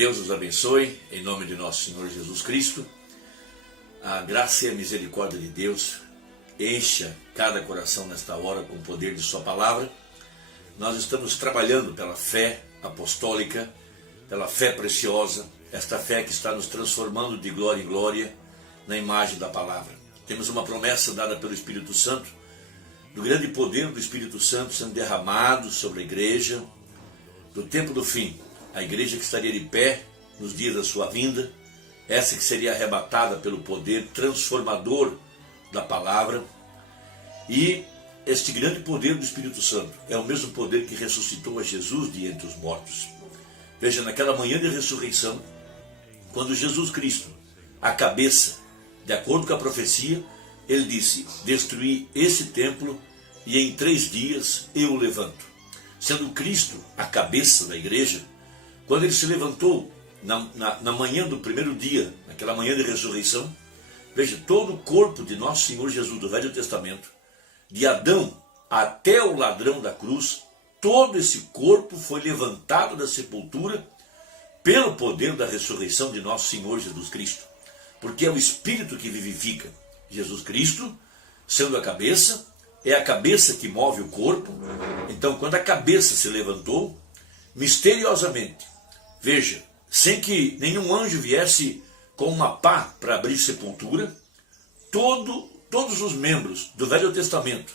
Deus os abençoe, em nome de nosso Senhor Jesus Cristo. A graça e a misericórdia de Deus encha cada coração nesta hora com o poder de sua palavra. Nós estamos trabalhando pela fé apostólica, pela fé preciosa, esta fé que está nos transformando de glória em glória na imagem da palavra. Temos uma promessa dada pelo Espírito Santo, do grande poder do Espírito Santo sendo derramado sobre a igreja, do tempo do fim, a igreja que estaria de pé nos dias da sua vinda, essa que seria arrebatada pelo poder transformador da palavra. E este grande poder do Espírito Santo é o mesmo poder que ressuscitou a Jesus de entre os mortos. Veja, naquela manhã de ressurreição, quando Jesus Cristo, a cabeça, de acordo com a profecia, ele disse: destruí esse templo e em 3 dias eu o levanto. Sendo Cristo a cabeça da igreja, quando ele se levantou na manhã do primeiro dia, naquela manhã de ressurreição, veja, todo o corpo de nosso Senhor Jesus do Velho Testamento, de Adão até o ladrão da cruz, todo esse corpo foi levantado da sepultura pelo poder da ressurreição de nosso Senhor Jesus Cristo. Porque é o Espírito que vivifica. Jesus Cristo, sendo a cabeça, é a cabeça que move o corpo. Então, quando a cabeça se levantou, misteriosamente, veja, sem que nenhum anjo viesse com uma pá para abrir sepultura, todos os membros do Velho Testamento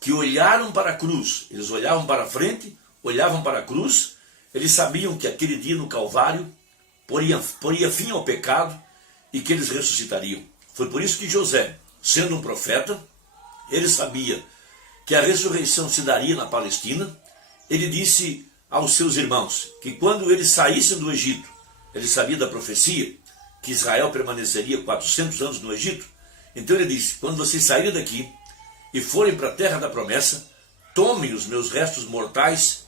que olharam para a cruz, eles olhavam para a frente, olhavam para a cruz, eles sabiam que aquele dia no Calvário poria fim ao pecado e que eles ressuscitariam. Foi por isso que José, sendo um profeta, ele sabia que a ressurreição se daria na Palestina. Ele disse aos seus irmãos que quando eles saíssem do Egito, ele sabia da profecia que Israel permaneceria 400 anos no Egito. Então ele disse: quando vocês saírem daqui e forem para a terra da promessa, tomem os meus restos mortais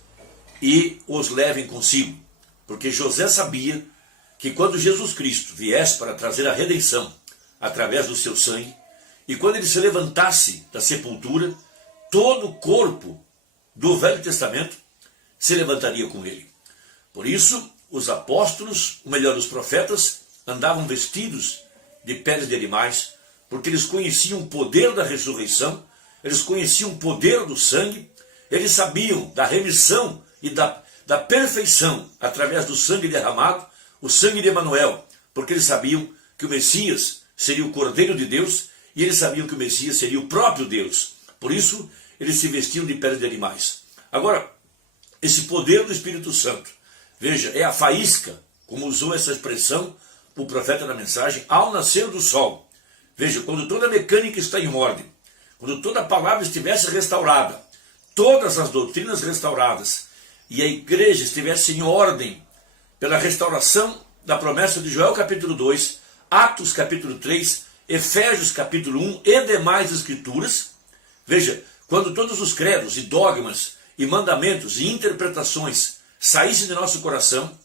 e os levem consigo. Porque José sabia que quando Jesus Cristo viesse para trazer a redenção através do seu sangue, e quando ele se levantasse da sepultura, todo o corpo do Velho Testamento se levantaria com ele. Por isso, os apóstolos, ou melhor, os profetas, andavam vestidos de peles de animais, porque eles conheciam o poder da ressurreição, eles conheciam o poder do sangue, eles sabiam da remissão e da perfeição através do sangue derramado, o sangue de Emanuel, porque eles sabiam que o Messias seria o Cordeiro de Deus, e eles sabiam que o Messias seria o próprio Deus. Por isso, eles se vestiam de peles de animais. Agora, esse poder do Espírito Santo, veja, é a faísca, como usou essa expressão o profeta na mensagem, ao nascer do sol. Veja, quando toda a mecânica está em ordem, quando toda a palavra estivesse restaurada, todas as doutrinas restauradas, e a igreja estivesse em ordem pela restauração da promessa de Joel capítulo 2, Atos capítulo 3, Efésios capítulo 1 e demais escrituras, veja, quando todos os credos e dogmas e mandamentos e interpretações saíssem de nosso coração,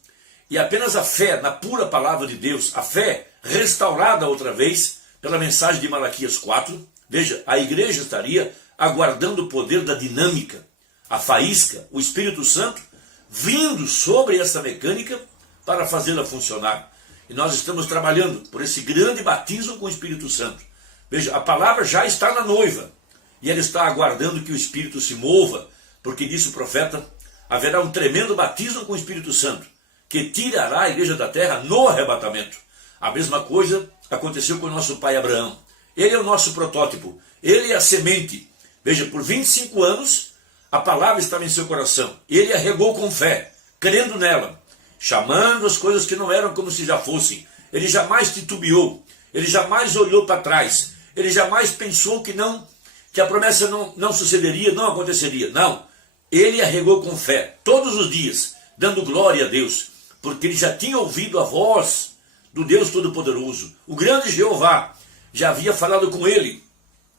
e apenas a fé na pura palavra de Deus, a fé restaurada outra vez pela mensagem de Malaquias 4, veja, a igreja estaria aguardando o poder da dinâmica, a faísca, o Espírito Santo, vindo sobre essa mecânica para fazê-la funcionar. E nós estamos trabalhando por esse grande batismo com o Espírito Santo. Veja, a palavra já está na noiva, e ela está aguardando que o Espírito se mova, porque disse o profeta: haverá um tremendo batismo com o Espírito Santo, que tirará a igreja da terra no arrebatamento. A mesma coisa aconteceu com o nosso pai Abraão. Ele é o nosso protótipo, ele é a semente. Veja, por 25 anos, a palavra estava em seu coração. Ele a regou com fé, crendo nela, chamando as coisas que não eram como se já fossem. Ele jamais titubeou, ele jamais olhou para trás, ele jamais pensou que a promessa não sucederia, não aconteceria. Não, ele a regou com fé, todos os dias, dando glória a Deus, porque ele já tinha ouvido a voz do Deus Todo-Poderoso. O grande Jeová já havia falado com ele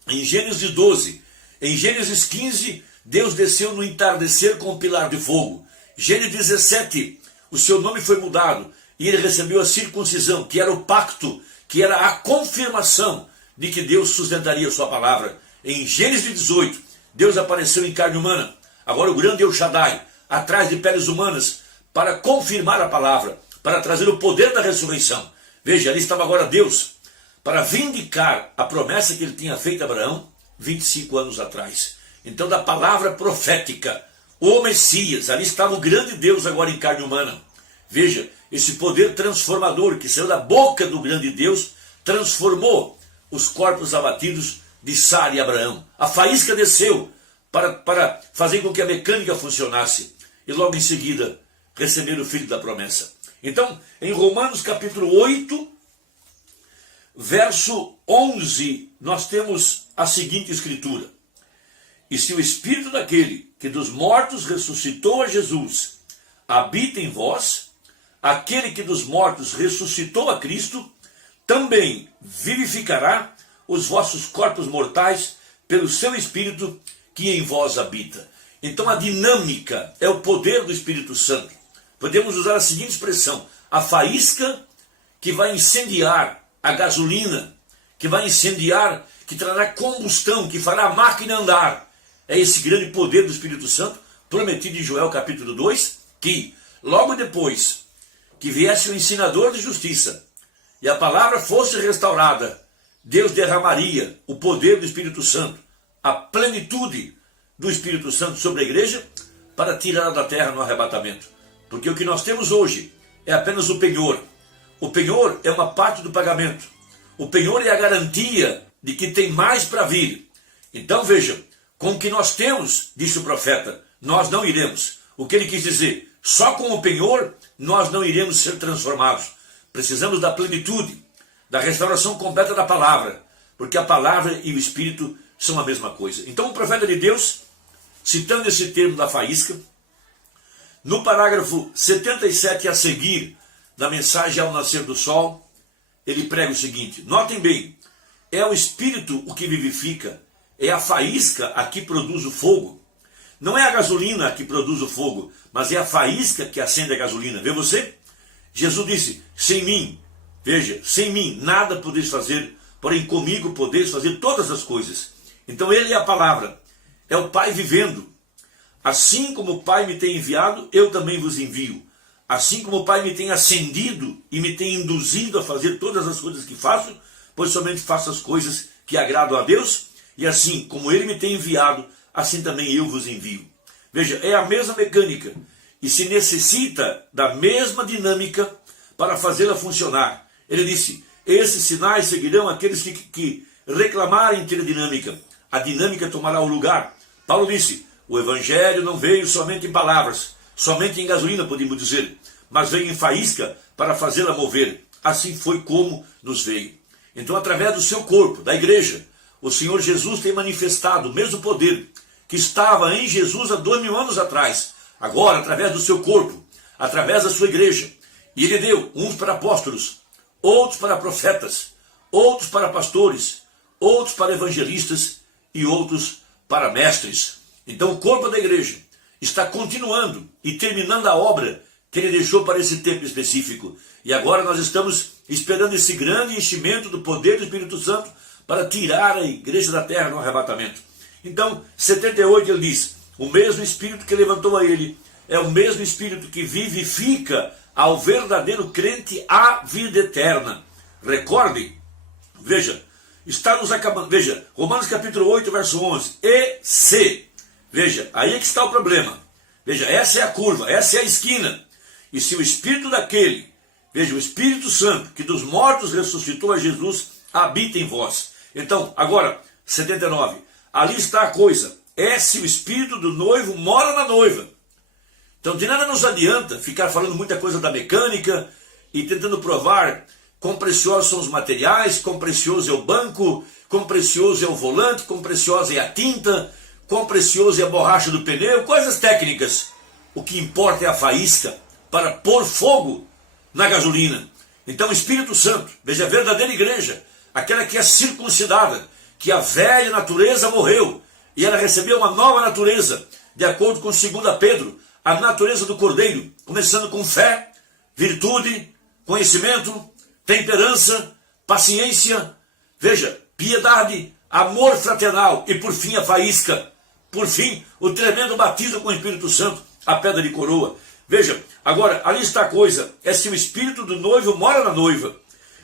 em Gênesis 12, em Gênesis 15, Deus desceu no entardecer com um pilar de fogo. Gênesis 17, o seu nome foi mudado e ele recebeu a circuncisão, que era o pacto, que era a confirmação de que Deus sustentaria a sua palavra. Em Gênesis 18, Deus apareceu em carne humana. Agora o grande El Shaddai, atrás de peles humanas, para confirmar a palavra. para trazer o poder da ressurreição. Veja, ali estava agora Deus para vindicar a promessa que ele tinha feito a Abraão 25 anos atrás. Então, da palavra profética, o Messias, ali estava o grande Deus agora em carne humana. Veja, esse poder transformador que saiu da boca do grande Deus, transformou os corpos abatidos de Sara e Abraão. A faísca desceu para fazer com que a mecânica funcionasse. E logo em seguida, receber o filho da promessa. Então, em Romanos capítulo 8, verso 11, nós temos a seguinte escritura: e se o Espírito daquele que dos mortos ressuscitou a Jesus habita em vós, aquele que dos mortos ressuscitou a Cristo, também vivificará os vossos corpos mortais pelo seu Espírito que em vós habita. Então a dinâmica é o poder do Espírito Santo. Podemos usar a seguinte expressão: a faísca que vai incendiar a gasolina, que vai incendiar, que trará combustão, que fará a máquina andar. É esse grande poder do Espírito Santo, prometido em Joel capítulo 2, que logo depois que viesse o ensinador de justiça e a palavra fosse restaurada, Deus derramaria o poder do Espírito Santo, a plenitude do Espírito Santo sobre a igreja, para tirá-la da terra no arrebatamento. Porque o que nós temos hoje é apenas o penhor. O penhor é uma parte do pagamento. O penhor é a garantia de que tem mais para vir. Então vejam, com o que nós temos, disse o profeta, nós não iremos. O que ele quis dizer? Só com o penhor nós não iremos ser transformados. Precisamos da plenitude, da restauração completa da palavra, porque a palavra e o Espírito são a mesma coisa. Então o profeta de Deus, citando esse termo da faísca, no parágrafo 77 a seguir, da mensagem ao nascer do sol, ele prega o seguinte: notem bem, é o Espírito o que vivifica, é a faísca a que produz o fogo. Não é a gasolina a que produz o fogo, mas é a faísca que acende a gasolina. Vê você? Jesus disse: sem mim, veja, sem mim nada podeis fazer, porém comigo podeis fazer todas as coisas. Então ele é a palavra, é o Pai vivendo. Assim como o Pai me tem enviado, eu também vos envio. Assim como o Pai me tem acendido e me tem induzido a fazer todas as coisas que faço, pois somente faço as coisas que agradam a Deus, e assim como ele me tem enviado, assim também eu vos envio. Veja, é a mesma mecânica e se necessita da mesma dinâmica para fazê-la funcionar. Ele disse: esses sinais seguirão aqueles que reclamarem ter dinâmica. A dinâmica tomará o lugar. Paulo disse: o evangelho não veio somente em palavras, somente em gasolina, podemos dizer, mas veio em faísca para fazê-la mover. Assim foi como nos veio. Então, através do seu corpo, da igreja, o Senhor Jesus tem manifestado o mesmo poder que estava em Jesus há 2000 anos atrás, agora através do seu corpo, através da sua igreja. E ele deu uns para apóstolos, outros para profetas, outros para pastores, outros para evangelistas e outros para mestres. Então o corpo da igreja está continuando e terminando a obra que ele deixou para esse tempo específico. E agora nós estamos esperando esse grande enchimento do poder do Espírito Santo para tirar a igreja da terra no arrebatamento. Então, 78 ele diz: o mesmo Espírito que levantou a ele é o mesmo Espírito que vivifica ao verdadeiro crente a vida eterna. Recordem, veja, está nos acabando, veja, Romanos capítulo 8, verso 11, e se, veja, aí é que está o problema, veja, essa é a curva, essa é a esquina, e se o Espírito daquele, veja, o Espírito Santo, que dos mortos ressuscitou a Jesus, habita em vós. Então, agora, 79, ali está a coisa, é se o Espírito do noivo mora na noiva. Então de nada nos adianta ficar falando muita coisa da mecânica e tentando provar quão preciosos são os materiais, quão precioso é o banco, quão precioso é o volante, quão preciosa é a tinta, quão precioso é a borracha do pneu, coisas técnicas. O que importa é a faísca para pôr fogo na gasolina. Então o Espírito Santo, veja, a verdadeira igreja, aquela que é circuncidada, que a velha natureza morreu e ela recebeu uma nova natureza, de acordo com 2 Pedro, a natureza do Cordeiro, começando com fé, virtude, conhecimento, temperança, paciência, veja, piedade, amor fraternal e por fim a faísca, por fim o tremendo batismo com o Espírito Santo, a pedra de coroa. Veja, agora, ali está a coisa, é se o espírito do noivo mora na noiva.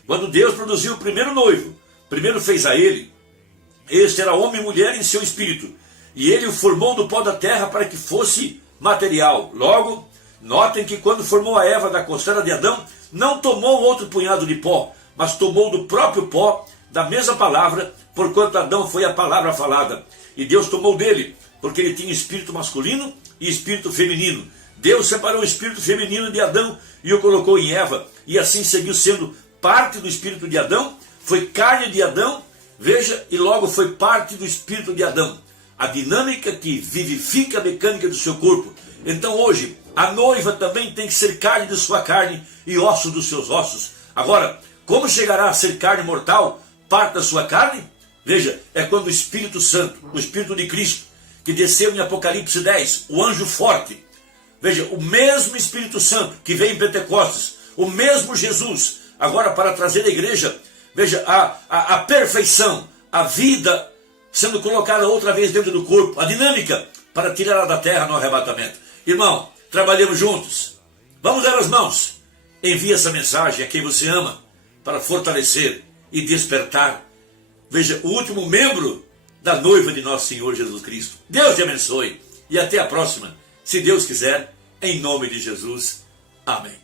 Quando Deus produziu o primeiro noivo, primeiro fez a ele, este era homem e mulher em seu espírito, e ele o formou do pó da terra para que fosse material. Logo, notem que quando formou a Eva da costela de Adão, não tomou outro punhado de pó, mas tomou do próprio pó, da mesma palavra, porquanto Adão foi a palavra falada. E Deus tomou dele, porque ele tinha espírito masculino e espírito feminino. Deus separou o espírito feminino de Adão e o colocou em Eva, e assim seguiu sendo parte do espírito de Adão, foi carne de Adão, veja, e logo foi parte do espírito de Adão. A dinâmica que vivifica a mecânica do seu corpo. Então hoje, a noiva também tem que ser carne de sua carne e osso dos seus ossos. Agora, como chegará a ser carne mortal, parte da sua carne? Veja, é quando o Espírito Santo, o Espírito de Cristo, que desceu em Apocalipse 10, o anjo forte, veja, o mesmo Espírito Santo que veio em Pentecostes, o mesmo Jesus, agora para trazer a igreja, veja, a perfeição, a vida sendo colocada outra vez dentro do corpo, a dinâmica para tirá-la da terra no arrebatamento. Irmão, trabalhemos juntos, vamos dar as mãos, envie essa mensagem a quem você ama, para fortalecer e despertar, veja, o último membro da noiva de nosso Senhor Jesus Cristo. Deus te abençoe e até a próxima, se Deus quiser, em nome de Jesus. Amém.